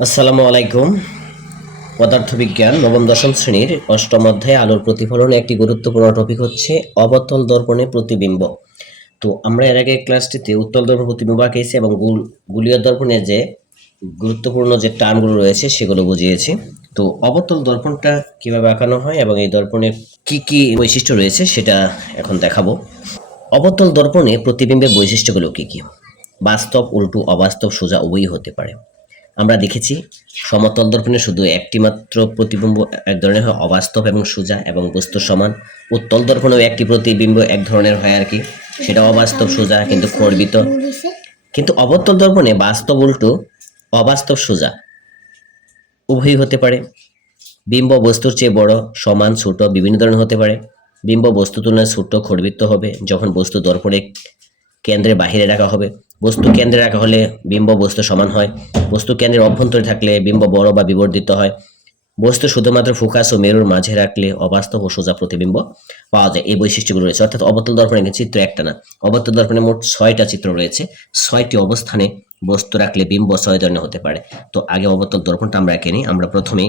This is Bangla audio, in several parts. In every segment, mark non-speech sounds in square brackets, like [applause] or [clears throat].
আসসালামু আলাইকুম। পদার্থবিজ্ঞান নবম দশম শ্রেণির অষ্টম অধ্যায়ে আলোর প্রতিফলনে একটি গুরুত্বপূর্ণ টপিক হচ্ছে অবতল দর্পণে প্রতিবিম্ব। তো আমরা এর আগে ক্লাসটিতে উত্তল দর্পণ প্রতিবিম্ব আঁকেছি এবং গুল- গুলীয় দর্পণে যে গুরুত্বপূর্ণ যে টার্মগুলো রয়েছে সেগুলো বুঝিয়েছি। তো অবতল দর্পণটা কীভাবে আঁকানো হয় এবং এই দর্পণের কি কি বৈশিষ্ট্য রয়েছে সেটা এখন দেখাবো। অবতল দর্পণে প্রতিবিম্বের বৈশিষ্ট্যগুলো কি কি? বাস্তব, উল্টু, অবাস্তব, সোজা, উভয়ই হতে পারে। আমরা দেখেছি, সমতল দর্পণে শুধু একটি মাত্র প্রতিবিম্ব এক ধরনের হয়, অবাস্তব এবং সোজা এবং বস্তু সমান। উত্তল দর্পণেও একটি প্রতিবিম্ব এক ধরনের হয় আর কি। সেটা অবাস্তব, সোজা কিন্তু খর্বিত। কিন্তু অবতল দর্পণে বাস্তব উল্টো, অবাস্তব, সোজা উভয়ই হতে পারে। বিম্ব বস্তুর চেয়ে বড়, সমান, ছোট বিভিন্ন ধরনের হতে পারে। বিম্ব বস্তু তুলনায় ছোট, খর্বিত হবে যখন বস্তু দর্পণে কেন্দ্রে বাহিরে রাখা হবে। বস্তু কেন্দ্রে রাখা হলে বিম্ব বস্তু সমান হয়। বস্তু কেন্দ্রের অভ্যন্তরে থাকলে বিম্ব বড় বা বিবর্ধিত হয়। বস্তু শুধুমাত্র ফোকাস ও মেরুর মাঝে রাখলে অবাস্তব ও সোজা প্রতিবিম্ব পাওয়া যায়। এই বৈশিষ্ট্যগুলো রয়েছে। অর্থাৎ অবতল দর্পণে চিত্র একটা না। অবতল দর্পণে মোট ছয়টা চিত্র রয়েছে। ছয়টি অবস্থানে বস্তু রাখলে বিম্ব ছয় ধরনের হতে পারে। তো আগে অবতল দর্পণটা আমরা এঁকে নিই। আমরা প্রথমেই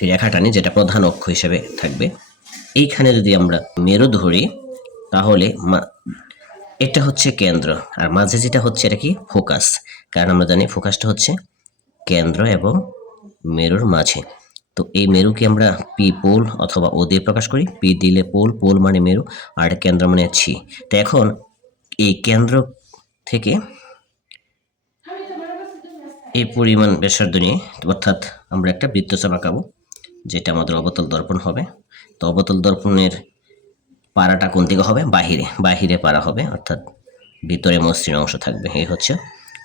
এই রেখাটা নিই যেটা প্রধান অক্ষ হিসেবে থাকবে। এইখানে যদি আমরা মেরু ধরি, তাহলে এটা হচ্ছে কেন্দ্র। আর মাঝে যেটা হচ্ছে, এটা কি? ফোকাস। কারণ আমরা জানি ফোকাসটা হচ্ছে কেন্দ্র এবং মেরুর মাঝে। তো এই মেরুকে আমরা পি পোল অথবা ও দিয়ে প্রকাশ করি। পি দিলে পোল পোল মানে মেরু, আর কেন্দ্র মানে ছি। তো এখন এই কেন্দ্র থেকে এই পরিমাণ ব্যাসার্ধ নিয়ে অর্থাৎ আমরা একটা বৃত্তচাপ আঁকাবো, যেটা আমাদের অবতল দর্পণ হবে। তো অবতল দর্পণের পাড়াটা কোন দিকে হবে? বাহিরে। বাহিরে পাড়া হবে, অর্থাৎ ভিতরে মসৃণ অংশ থাকবে। এই হচ্ছে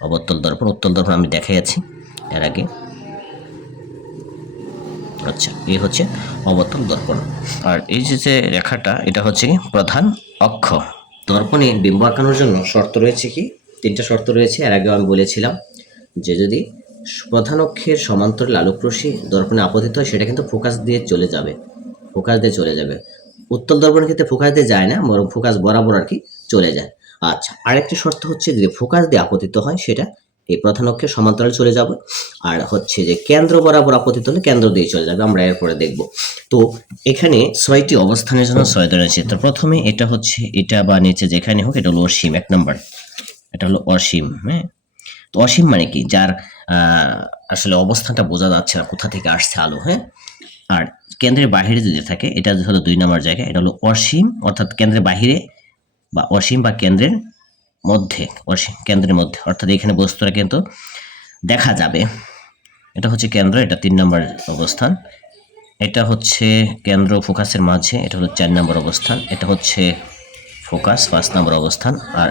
অবতল দর্পণ। উত্তল দর্পণ আমি দেখাই আছি এর আগে। আচ্ছা এই হচ্ছে অবতল দর্পণ। আর এই যে যে রেখাটা, এটা হচ্ছে কি? প্রধান অক্ষ। দর্পণে বিম্ব আঁকানোর জন্য শর্ত রয়েছে কি? তিনটা শর্ত রয়েছে। এর আগে আমি বলেছিলাম যে, যদি প্রধান অক্ষের সমান্তরাল আলোকরশ্মি দর্পণে আপতিত হয়, সেটা কিন্তু ফোকাস দিয়ে চলে যাবে। ফোকাস দিয়ে চলে যাবে। উত্তল দর্পণের ক্ষেত্রে ফোকাস দিয়ে যায় না, বরং ফোকাস বরাবর আর কি চলে যায়। আচ্ছা আরেকটি শর্ত হচ্ছে যদি ফোকাস দিয়ে আপতিত হয় সেটা, এই প্রধান অক্ষের সমান্তরাল চলে যাবে, আর হচ্ছে যে কেন্দ্র বরাবর আপতিত হলে কেন্দ্র দিয়ে চলে যাবে, আমরা এরপরে দেখব। তো এখানে ছয়টি অবস্থানের জন্য ছয় ধরনের চিত্র প্রথমে এটা হচ্ছে, এটা বা নিচে যেখানে হোক, এটা হলো অসীম, এক নম্বর। এটা হলো অসীম হ্যাঁ? তো অসীম মানে কি? যার আসলে অবস্থানটা বোঝা যাচ্ছে না, কোথা থেকে আসছে আলো হ্যাঁ? আর কেন্দ্রের বাহিরে যদি থাকে, এটা হলো দুই নম্বর জায়গা, এটা হলো অসীম, অর্থাৎ কেন্দ্রের বাহিরে বা অসীম বা কেন্দ্রের মধ্যে, অসীম, কেন্দ্রের মধ্যে, অর্থাৎ এখানে বস্তুটা কিন্তু দেখা যাবে। এটা হচ্ছে কেন্দ্র, এটা তিন নম্বর অবস্থান। এটা হচ্ছে কেন্দ্র ফোকাসের মাঝে, এটা হলো চার নম্বর অবস্থান। এটা হচ্ছে ফোকাস, পাঁচ নম্বর অবস্থান। আর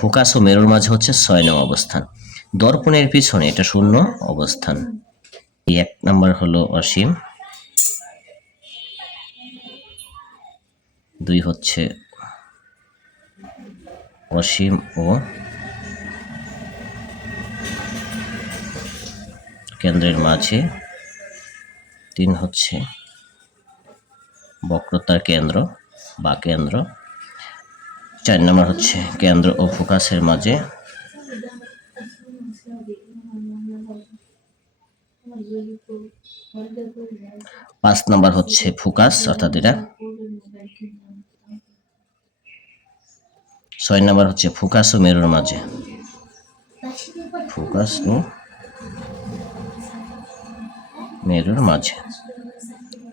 ফোকাস ও মেরুর মাঝে হচ্ছে ছয় নম্বর অবস্থান। দর্পণের পিছনে এটা শূন্য অবস্থান। এক নম্বর হলো অসীম। দুই হচ্ছে অসীম ও কেন্দ্রের মাঝে, তিন হচ্ছে বক্রতার কেন্দ্র বা কেন্দ্র, চার নম্বর হচ্ছে কেন্দ্র ও ফোকাসের মাঝে, পাঁচ নম্বর হচ্ছে ফোকাস, অর্থাৎ এটা ছয় নম্বর হচ্ছে ফোকাস ও মেরুর মাঝে। ফোকাস ও মেরুর মাঝে।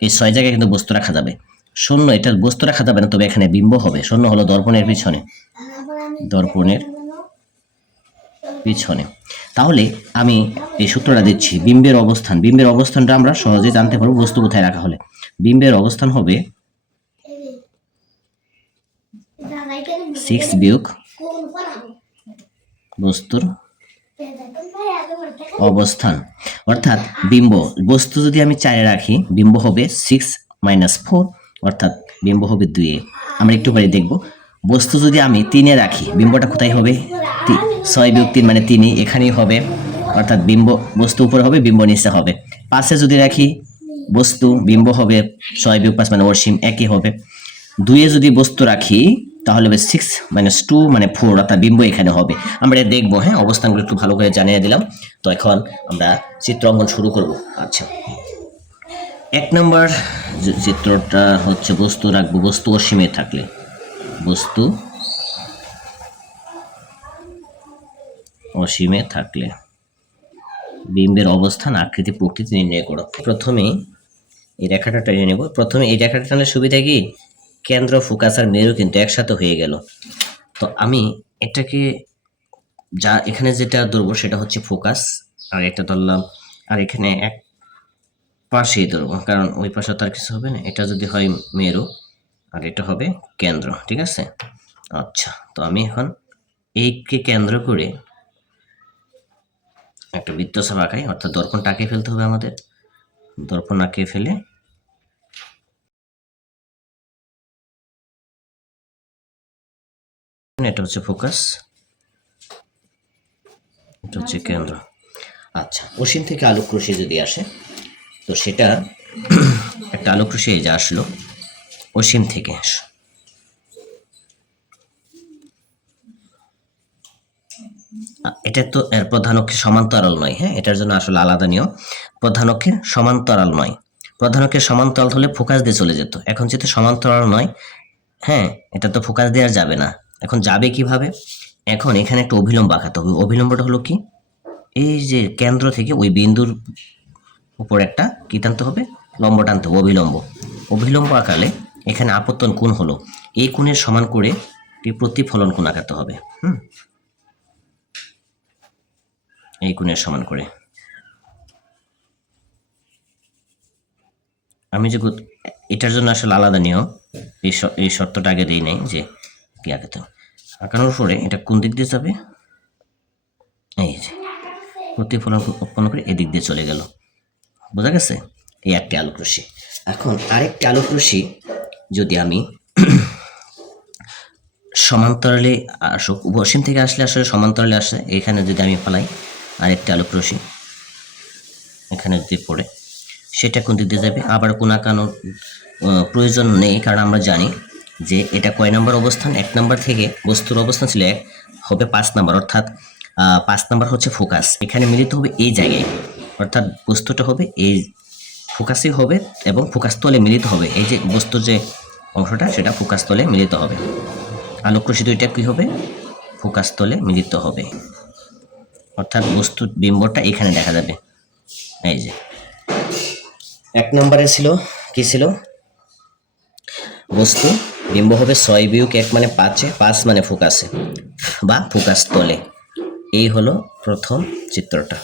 এই ছয় জায়গায় কিন্তু বস্তু রাখা যাবে। শূন্য এটা বস্তু রাখা যাবে না, তবে এখানে বিম্ব হবে। শূন্য হলো দর্পণের পিছনে। দর্পণের পিছনে। তাহলে আমি এই সূত্রটা দিচ্ছি, বিম্বের অবস্থান। বিম্বের অবস্থানটা আমরা সহজে জানতে পারব বস্তু কোথায় রাখা হলে। বিম্বের অবস্থান হবে সিক্স বিয়োগ বস্তুর অবস্থান। অর্থাৎ বিম্ব, বস্তু যদি আমি চারে রাখি, বিম্ব হবে সিক্স মাইনাস ফোর অর্থাৎ বিম্ব হবে দুয়ে আমরা একটু পরে দেখব। বস্তু যদি আমি তিনে রাখি, বিম্বটা কোথায় হবে? ছয় বিয়োগ তিন মানে তিনই, এখানেই হবে। অর্থাৎ বিম্ব, বস্তু উপরে হবে, বিম্ব নিচে হবে। পাশে যদি রাখি, বস্তু, বিম্ব হবে ছয় বিয়োগ পাঁচ মানে অসীম, একই হবে। দুয়ে যদি বস্তু রাখি তাহলে হবে সিক্স মাইনাস টু মানে ফোর অর্থাৎ বিম্ব এখানে হবে। আমরা এটা দেখব হ্যাঁ? অবস্থানগুলো একটু ভালো করে জানিয়ে দিলাম। তো এখন আমরা চিত্র অঙ্কন শুরু করব। আচ্ছা। এক নম্বর চিত্রটা হচ্ছে, বস্তু রাখব, বস্তু অসীমে থাকলে। বস্তু অসীমে থাকলে। বিম্বের অবস্থান, আকৃতি, প্রকৃতি নির্ণয় করো। প্রথমে এই রেখাটা টেনে নেব। প্রথমে এই রেখাটা টানার সুবিধা কি? কেন্দ্র ফোকাস আর মেরু কিন্তু একসাথে হয়ে গেল। তো আমি এটাকে যা এখানে যেটা ধরবো সেটা হচ্ছে ফোকাস আর একটা ধরলাম, আর এখানে এক পাশেই ধরবো, কারণ ওই পাশে তার কিছু হবে না। এটা যদি হয় মেরু, আর এটা হবে কেন্দ্র, ঠিক আছে? আচ্ছা তো আমি এখন এইকে কেন্দ্র করে একটা বৃত্তচাপ আঁকাই, অর্থাৎ দর্পণটা আঁকিয়ে ফেলতে হবে আমাদের। দর্পণ আঁকিয়ে ফেলে এটা হচ্ছে ফোকাস এটা হচ্ছে কেন্দ্র। আচ্ছা অসীম থেকে আলোক রশ্মি যদি আসে তো সেটা একটা আলোক রশ্মি এই যে আসলো অসীম থেকে আস। এটা তো এর প্রধান অক্ষের সমান্তরাল নয় হ্যাঁ? এটার জন্য আসলে আলাদা নিয়ম। প্রধান অক্ষের সমান্তরাল নয়। প্রধান অক্ষের সমান্তরাল হলে ফোকাস দিয়ে চলে যেত। এখন যেহেতু সমান্তরাল নয় হ্যাঁ এটা তো ফোকাস দেওয়া যাবে না। এখন যাবে কীভাবে? এখন এখানে একটা অভিলম্ব আঁকাতে হবে। অভিলম্বটা হলো কি? এই যে কেন্দ্র থেকে ওই বিন্দুর উপর একটা কি টানতে হবে? লম্ব টানতে হবে অভিলম্ব অভিলম্ব আঁকালে এখানে আপত্তন কোণ হলো। এই কোণের সমান করে প্রতিফলন কোণ আঁকাতে হবে। হুম? এই কোণের সমান করে। আমি যে এটার জন্য আসলে আলাদা নিয়ম। এই শর্তটা আগে দিই নাই যে হবে। আঁকানোর পরে এটা কোন দিক দিয়ে যাবে? এই যে, প্রতিফলন উৎপন্ন করে এদিক দিয়ে চলে গেল। বোঝা গেছে? এই একটি আলোক রশ্মি। এখন আরেকটি আলোক রশ্মি, যদি আমি সমান্তরালে আসুক অসীম থেকে আসলে আসলে সমান্তরালে আসে, এখানে যদি আমি ফেলাই, আরেকটি আলোক রশ্মি এখানে যদি পড়ে, সেটা কোন দিক দিয়ে যাবে? আবার কোন আঁকানোর প্রয়োজন নেই, কারণ আমরা জানি যে এটা কয় নম্বর অবস্থান? এক নম্বর থেকে বস্তুর অবস্থান ছিল এক, হবে পাঁচ নম্বর। অর্থাৎ পাঁচ নম্বর হচ্ছে ফোকাস। এখানে মিলিত হবে এই জায়গায়। অর্থাৎ বস্তুটা হবে এই ফোকাসই হবে এবং ফোকাস তলে মিলিত হবে। এই যে বস্তুর যে অংশটা, সেটা ফোকাস তলে মিলিত হবে। আলোক রশ্মি কী হবে? ফোকাস তলে মিলিত হবে। অর্থাৎ বস্তুর বিম্বটা এখানে দেখা যাবে। এই যে। এক নম্বরে ছিল, কি ছিল? বস্তু বিম্ব হবে ছয় বিয়োগ এক মানে পাঁচে পাঁচ মানে ফোকাসে, বা ফোকাস তলে। এই হলো প্রথম চিত্রটা।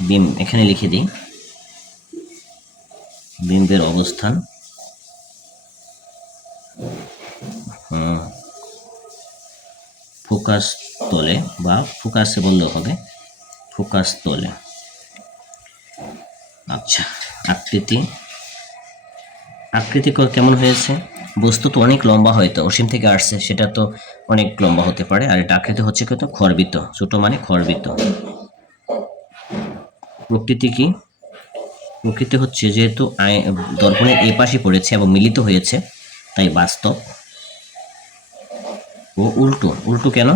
বিম, এখানে লিখে দিই। বিম্বের অবস্থান। ফোকাস তলে, বা ফোকাসে বললেও হবে। ফোকাস তলে। আচ্ছা আকৃতি। আকৃতি কেমন হয়েছে? বস্তু তো অনেক লম্বা হয়তো, অসীম থেকে আসছে, সেটা তো অনেক লম্বা হতে পারে। আর এটা আকৃতি হচ্ছে কত খরবিত, ছোট মানে খরবিত। প্রকৃতি কি? প্রকৃতি হচ্ছে যেহেতু দর্পণের এ পাশে পড়েছে এবং মিলিত হয়েছে, তাই বাস্তব। ও উল্টো উল্টো কেন?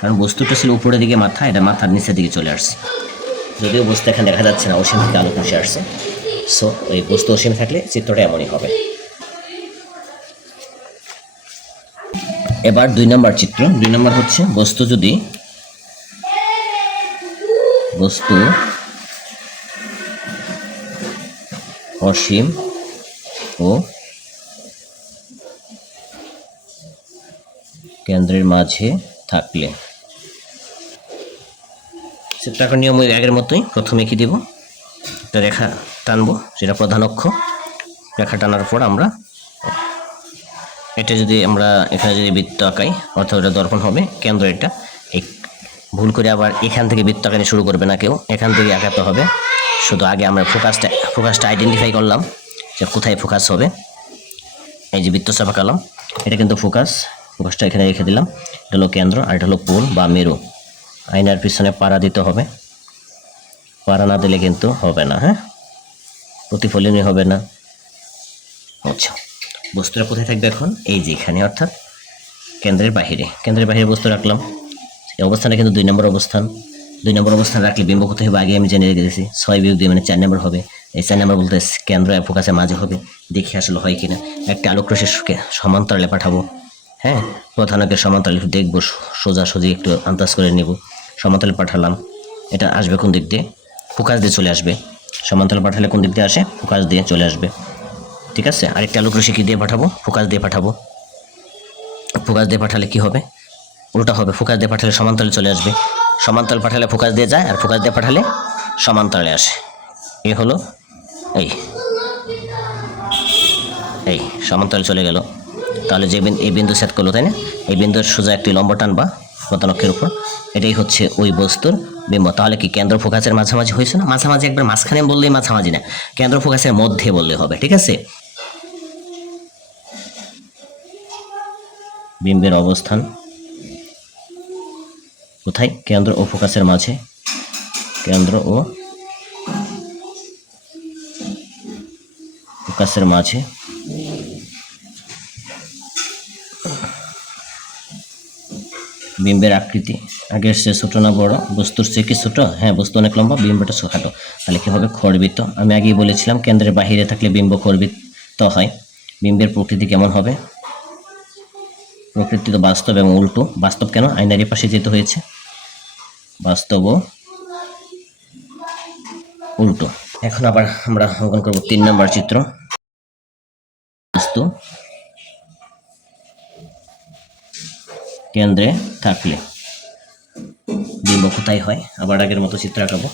কারণ বস্তুটা ছিল উপরের দিকে মাথা, এটা মাথার নিচের দিকে চলে আসছে। যদিও বস্তু এখানে দেখা যাচ্ছে না, অসীম থেকে আলো খসে আসছে। সো ওই বস্তু অসীম থাকলে চিত্রটা এমনই হবে। এবার দুই নম্বর চিত্র। দুই নম্বর হচ্ছে বস্তু যদি বস্তু অসীম ও কেন্দ্রের মাঝে থাকলে। চিত্রাঙ্কন নিয়ম আগের মতোই প্রথমে কি দেব? একটা রেখা টানবো, যেটা প্রধান অক্ষ। রেখা টানার পর আমরা এটা যদি আমরা এখানে যদি বৃত্ত আঁকাই, অর্থাৎ ওটা দর্পণ হবে, কেন্দ্র এটা। ভুল করে আবার এখান থেকে বৃত্ত আঁকাতে শুরু করবে না কেউ, এখান থেকে আঁকাতে হবে। শুধু আগে আমরা ফোকাসটা ফোকাসটা আইডেন্টিফাই করলাম যে কোথায় ফোকাস হবে। এই যে বৃত্তচাপ কালাম, এটা কিন্তু ফোকাস। ফোকাসটা এখানে রেখে দিলাম। এটা হলো কেন্দ্র আর এটা হলো পোল বা মেরু। আয়নার পিছনে পাড়া দিতে হবে। পাড়া না দিলে কিন্তু হবে না হ্যাঁ? প্রতিফলনই হবে না। আচ্ছা বস্তুটা কোথায় থাকবে এখন? এই যে এখানে, অর্থাৎ কেন্দ্রের বাহিরে। কেন্দ্রের বাহিরে বস্তু রাখলাম। এই অবস্থানটা কিন্তু দুই নম্বর অবস্থান। দুই নম্বর অবস্থান রাখলে বিম্ব কোথায় হবে? আগে আমি জেনে রেখে দিয়েছি ছয় বিয়োগ দুই মানে চার নম্বর হবে। এই চার নম্বর বলতে কেন্দ্র ফোকাসের মাঝে হবে। দেখি আসলে হয় কিনা। একটা আলোক রশ্মিকে সমান্তরালে পাঠাবো। হ্যাঁ? প্রধানকে সমান্তরালে একটু দেখব সোজাসুজি একটু আন্দাজ করে নেব। সমান্তরালে পাঠালাম। এটা আসবে কোন দিক দিয়ে? ফোকাস দিয়ে চলে আসবে। সমান্তরাল পাঠালে কোন দিক দিয়ে আসে? ফোকাস দিয়ে চলে আসবে। ঠিক আছে? আরেকটা আলোক রশ্মি কি দিয়ে পাঠাবো? ফোকাস দিয়ে পাঠাবো। ফোকাস দিয়ে পাঠালে কি হবে? উল্টা হবে। ফোকাস দিয়ে পাঠালে সমান্তরালে চলে আসবে। সমান্তরাল পাঠালে ফোকাস দিয়ে যায় আর ফোকাস দিয়ে পাঠালে সমান্তরালে আসে। এ হলো এই। এই, সমান্তরালে চলে গেল। তাহলে যে এই বিন্দু সেট করল, তাই না? এই বিন্দুর সোজা একটি লম্ব টানবা প্রতানকের উপর। এটাই হচ্ছে ওই বস্তুর বিম্ব। তাহলে কি কেন্দ্র ফোকাসের মাঝামাঝি হয়েছে না? মাঝামাঝি একবার মাঝখানে বললেই মাঝামাঝি না। কেন্দ্র ফোকাসের মধ্যে বললে হবে, ঠিক আছে? বিম্বের অবস্থান কোথায়? কেন্দ্র ও ফোকাসের মাঝে। কেন্দ্র ও ফোকাসের মাঝে। বিম্বের আকৃতি। আগের সে ছোটো না বড়? বস্তুর চেয়ে কি ছোটো? হ্যাঁ বস্তু অনেক লম্বা, বিম্বটা ছোটো তাহলে কি হবে? খর্বিত। আমি আগেই বলেছিলাম, কেন্দ্রের বাহিরে থাকলে বিম্ব খর্বিত হয়। বিম্বের প্রকৃতি কেমন হবে? প্রকৃতি তো বাস্তব এবং উল্টো। বাস্তব কেন? আয়নারি পাশে যেতে হয়েছে। বাস্তব উল্টো। এখন আবার আমরা অঙ্কন করব তিন নম্বর চিত্র। বস্তু কেন্দ্রে থাকলে। বিম্ব কোথায় হয় আবার আগের মতো চিত্র আঁকাবো।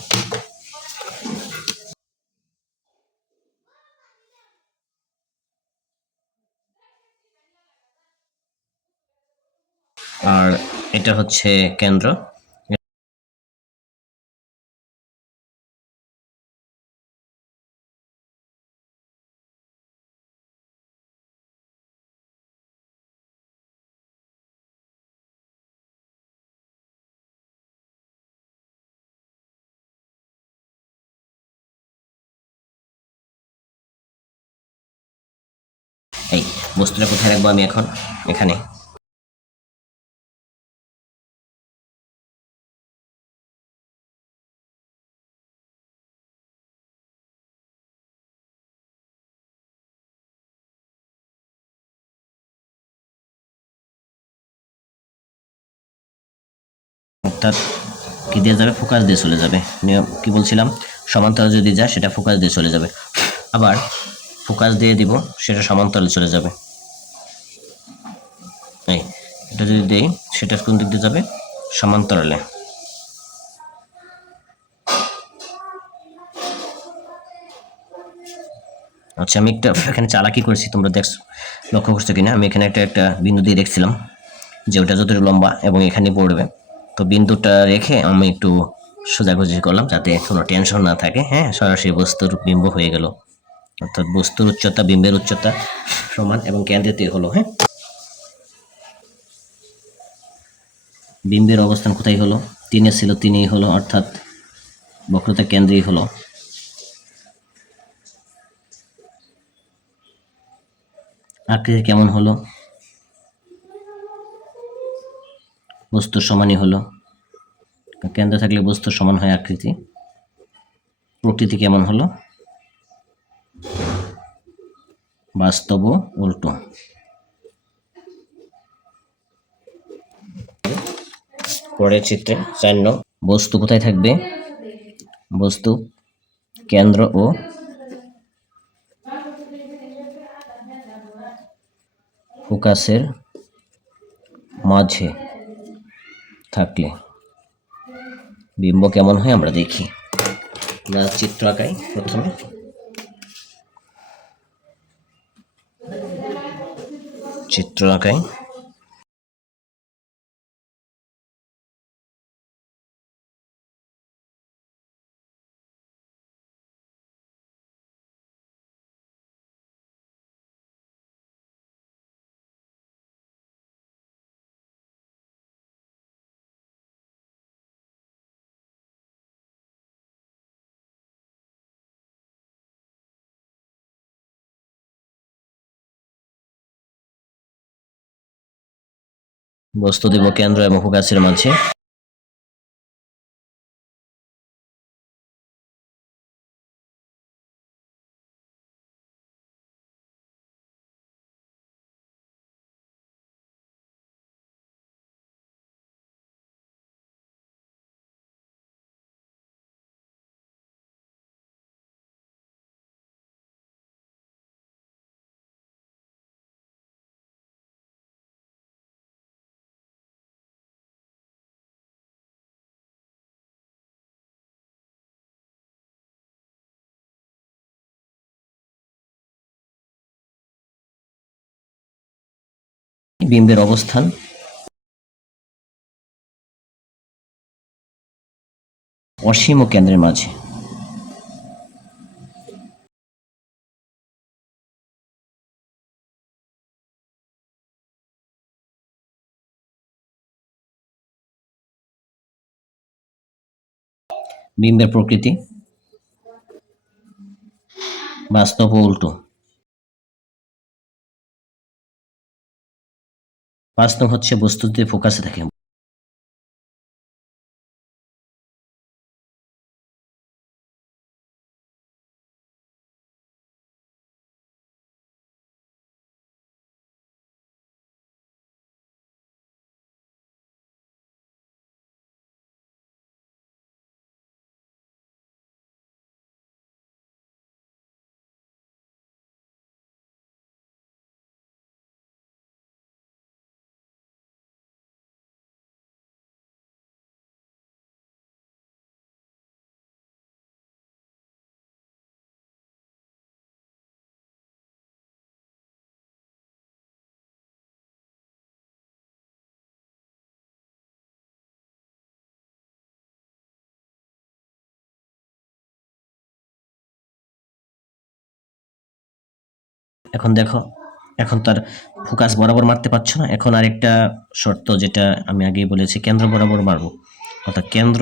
আর এটা হচ্ছে কেন্দ্র। এই, বস্তুটা কোথায় রাখব আমি এখন? এখানে। কি দিয়ে যাবে? ফোকাস দিয়ে চলে যাবে। নিয়ম কি বলছিলাম? সমান্তরাল যদি যায়, সেটা ফোকাস দিয়ে চলে যাবে। আবার ফোকাস দিয়ে দিব, সেটা সমান্তরালে চলে যাবে। এই, এটা যদি দেই, সেটা কোন দিক দিয়ে যাবে? সমান্তরালে। আচ্ছা আমি একটা এখানে চালাকি করেছি, তোমরা দেখছ লক্ষ্য করছ কিনা? আমি এখানে একটা একটা বিন্দু দিয়ে দেখছিলাম যে ওটা যতটুকু লম্বা এবং এখানে পড়বে। তো বিন্দুটা রেখে আমি একটু সোজাগুজি করলাম যাতে কোনো টেনশন না থাকে। হ্যাঁ সরাসরি বস্তুর বিম্ব হয়ে গেল। অর্থাৎ বস্তুর উচ্চতা, বিম্বের উচ্চতা সমান এবং কেন্দ্রেতে হলো হ্যাঁ? বিম্বের অবস্থান কোথায় হলো? তিনে ছিল, তিনেই হলো, অর্থাৎ বক্রতা কেন্দ্রেই হলো। আকৃতি কেমন হলো? বস্তুর সমানই হলো। কেন্দ্র থাকলে বস্তুর সমান হয় আকৃতি। প্রকৃতি কেমন হলো? বাস্তব উল্টো। পরের চিত্রে চার বস্তু কোথায় থাকবে? বস্তু, কেন্দ্র ও ফোকাসের মাঝে থাকলে বিম্ব কেমন হয় আমরা দেখি। না, চিত্র আঁকাই প্রথমে চিত্র আঁকাই বস্তু দেব কেন্দ্র এবং ফোকাসের মাঝে। বিম্বের অবস্থান। অসীম ও কেন্দ্রের মাঝে। বিম্বের প্রকৃতি। বাস্তব উল্টো। পাঁচ নং হচ্ছে বস্তুতে ফোকাসে থাকে। এখন দেখো, এখন তার ফোকাস বরাবর মারতে পারছ না। এখন আরেকটা শর্ত যেটা আমি আগেই বলেছি, কেন্দ্র বরাবর মারবো। অর্থাৎ কেন্দ্র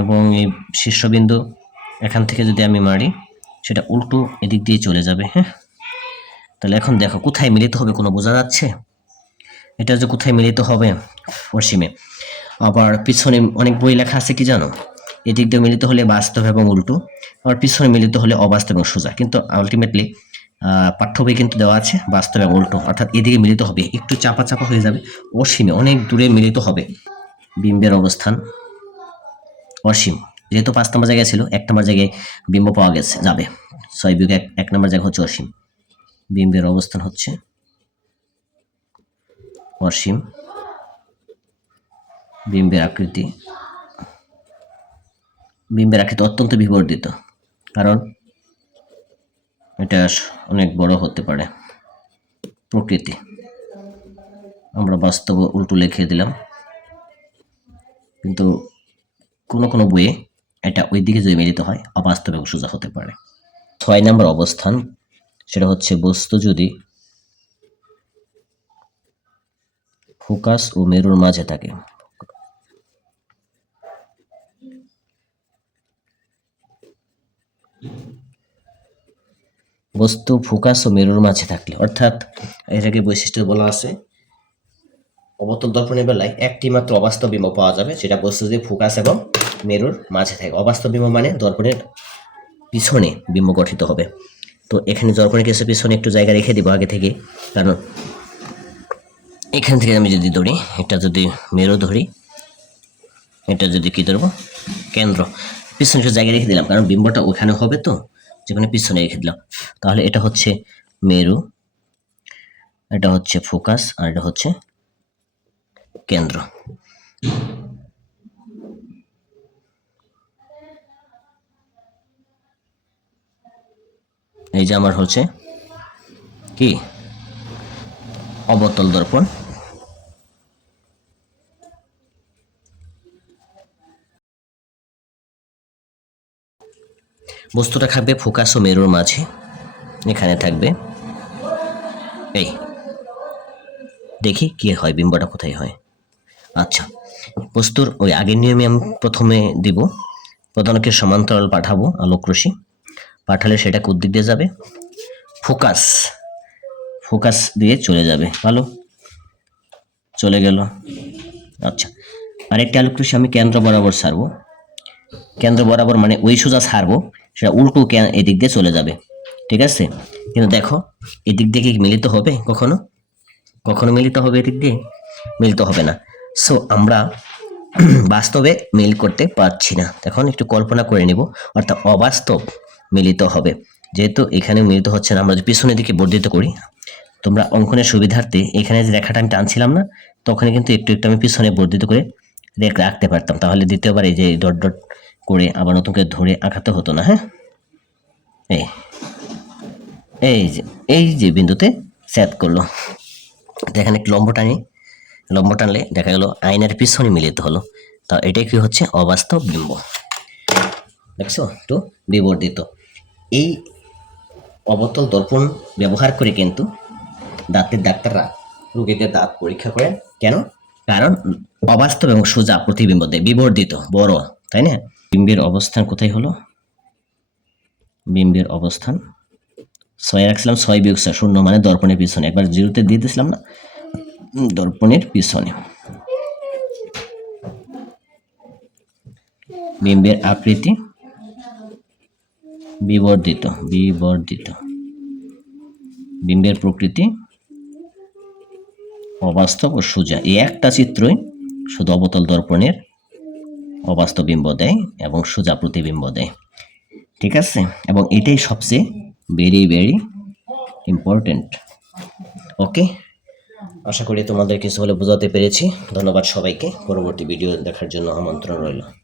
এবং এই শীর্ষবিন্দু এখান থেকে যদি আমি মারি, সেটা উল্টো এদিক দিয়ে চলে যাবে হ্যাঁ? তাহলে এখন দেখো, কোথায় মিলিত হবে কোনো বোঝা যাচ্ছে? এটা যে কোথায় মিলিত হবে পশ্চিমে আবার পিছনে অনেক বই লেখা আছে কি জানো? এদিক দিয়ে মিলিত হলে বাস্তব এবং উল্টো, আবার পিছনে মিলিত হলে অবাস্তব এবং সোজা। কিন্তু আলটিমেটলি পাঠ্য বই কিন্তু দেওয়া আছে, বাস্তব উল্টো। অর্থাৎ এদিকে মিলিত হবে, একটু চাপা চাপা হয়ে যাবে, অসীমে, অনেক দূরে মিলিত হবে। বিম্বের অবস্থান, অসীম। যেহেতু পাঁচ নম্বর জায়গায় ছিল, এক নম্বর জায়গায় বিম্ব পাওয়া গেছে, যাবে। ছয় বিয়োগ এক এক নম্বর জায়গা হচ্ছে অসীম। বিম্বের অবস্থান হচ্ছে অসীম। বিম্বের আকৃতি বিম্বের আকৃতি অত্যন্ত বিবর্ধিত। কারণ এটা অনেক বড় হতে পারে। প্রকৃতি। আমরা বাস্তব উল্টো লিখে দিলাম। কিন্তু কোনো কোনো বইয়ে এটা ওই দিকে যদি মিলিত হয়, অবাস্তব সোজা হতে পারে। ছয় নম্বর অবস্থান, সেটা হচ্ছে বস্তু যদি ফোকাস ও মেরুর মাঝে থাকে। বস্তু ফোকাস ও মেরুর মাঝে থাকলে। অর্থাৎ এটাকে বৈশিষ্ট্য বলা আছে, অবতল দর্পণের বেলায় একটি মাত্র অবাস্তব বিম্ব পাওয়া যাবে, সেটা বস্তু যদি ফোকাস এবং মেরুর মাঝে থাকে। অবাস্তব বিম্ব মানে দর্পণের পিছনে বিম্ব গঠিত হবে। তো এখানে দর্পণের কিছু পিছনে একটু জায়গা রেখে দিব আগে থেকে, কারণ এখান থেকে আমি যদি ধরি, এটা যদি মেরু ধরি, এটা যদি কি ধরবো? কেন্দ্র। পিছনে একটু জায়গা রেখে দিলাম, কারণ বিম্বটা ওখানে হবে তো। যেখানে পিছনে রেখে দিলাম। তাহলে এটা হচ্ছে মেরু, এটা হচ্ছে ফোকাস, আর এটা হচ্ছে কেন্দ্র। এই যে আমার হচ্ছে কি? অবতল দর্পণ। বস্তুটা থাকবে ফোকাস ও মেরুর মাঝে। এখানে থাকবে। এই। দেখি কি হয়, বিম্বটা কোথায় হয়। আচ্ছা। বস্তুর ওই আগের নিয়মে আমি প্রথমে দিব। প্রধানকে সমান্তরাল পাঠাবো, আলোক রশ্মি। পাঠালে সেটা উদ্দিক দিয়ে যাবে? ফোকাস। ফোকাস দিয়ে চলে যাবে। ভালো। চলে গেল। আচ্ছা। আরেকটি আলোক রশ্মি আমি কেন্দ্র বরাবর সারবো। কেন্দ্র বরাবর মানে ওই সোজা ছাড়বো, সেটা উল্টো এদিক দিয়ে চলে যাবে। ঠিক আছে? কিন্তু দেখো, এদিক দিয়ে কি মিলিত হবে কখনো? কখনো মিলিত হবে এদিক দিয়ে? মিলিত হবে না। সো আমরা [clears throat] বাস্তবে মিল করতে পারছি না। এখন একটু কল্পনা করে নিব, অর্থাৎ অবাস্তব মিলিত হবে। যেহেতু এখানে মিলিত হচ্ছে না, আমরা যদি পিছনের দিকে বর্ধিত করি, তোমরা অঙ্কনের সুবিধার্থে এখানে যে রেখাটা আমি টানছিলাম না তখন কিন্তু একটু একটু আমি পিছনে বর্ধিত করে রেখ রাখতে পারতাম। তাহলে দ্বিতীয়বার এই যে ডট ডট করে আবার নতুন করে ধরে আঁকাতে হতো না হ্যাঁ? এই এই যে এই যে বিন্দুতে সেট করল। এখানে একটু লম্ব টানি, লম্ব টানলে দেখা গেল আয়নার পিছনে মিলিত হলো। তা এটাই কি হচ্ছে? অবাস্তব বিম্ব। দেখছ? একটু বিবর্ধিত। এই অবতল দর্পণ ব্যবহার করে কিন্তু দাঁতের ডাক্তাররা রোগীদের দাঁত পরীক্ষা করেন। কেন? কারণ অবাস্তব এবং সোজা প্রতিবিম্ব দেয় বিবর্ধিত, বড়, তাই না? বিম্বের অবস্থান কোথায় হলো? বিম্বের অবস্থান। ছয় রাখছিলাম, ছয় বিয়োগ শূন্য মানে দর্পণের পিছনে। একবার জিরোতে দিয়ে দিয়েছিলাম না? দর্পণের পিছনে। বিম্বের আকৃতি বিবর্ধিত বিবর্ধিত। বিম্বের প্রকৃতি অবাস্তব ও সোজা। এই একটা চিত্রই শুধু অবতল দর্পণের অবাস্তব বিম্ব দেয় এবং সোজা প্রতিবিম্ব দেয় ঠিক আছে? এবং এটাই সবচেয়ে ভেরি ভেরি ইম্পর্টেন্ট ওকে আশা করি তোমাদের কিছু হলে বোঝাতে পেরেছি। ধন্যবাদ সবাইকে। পরবর্তী ভিডিও দেখার জন্য আমন্ত্রণ রইল।